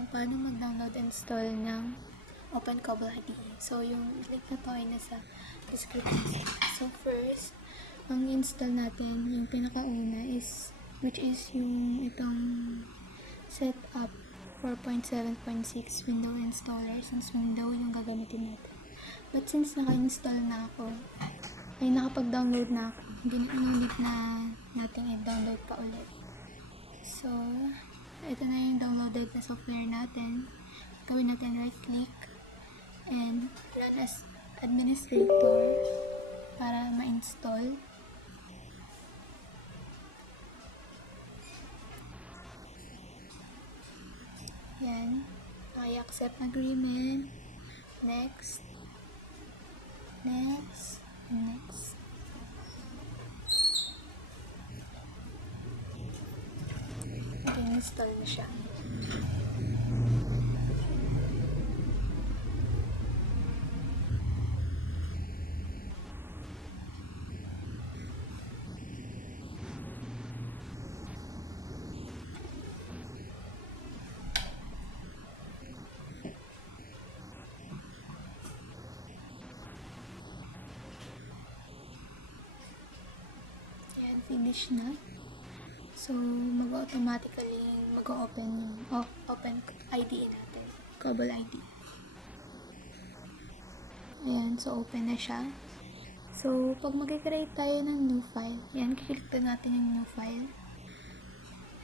kung paano mag-download and install ng Open Cobol IDE. So, yung link na to ay nasa description. So, first, ang install natin, yung pinakauna is, which is yung itong setup 4.7.6 window installer, since window yung gagamitin natin. But since naka-install na ako, ay nakapag-download na ako, hindi na natin i-download pa ulit. So, ito na yung downloaded na software natin. Gawin natin right-click and run as administrator para ma-install. Yan. I-accept agreement. Next. Next. Next. Install na siya. Yan, finish na. So, mag-automatically mag-open yung open IDE natin. Cobol IDE. Ayan, so open na siya. So, pag mag-create tayo ng new file, ayan, kiklik natin yung new file.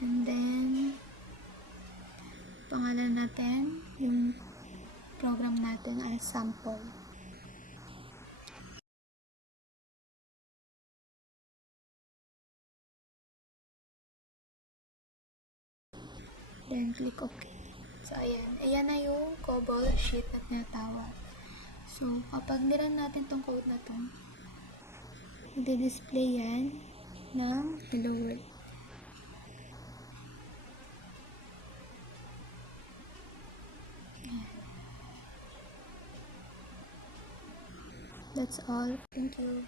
And then, pangalan natin, yung program natin ay sample. Then, click OK. So, ayan. Ayan na yung Cobol sheet na tinatawag. So, kapag niran natin tong code na to, i-display yan ng Hello World. That's all. Thank you.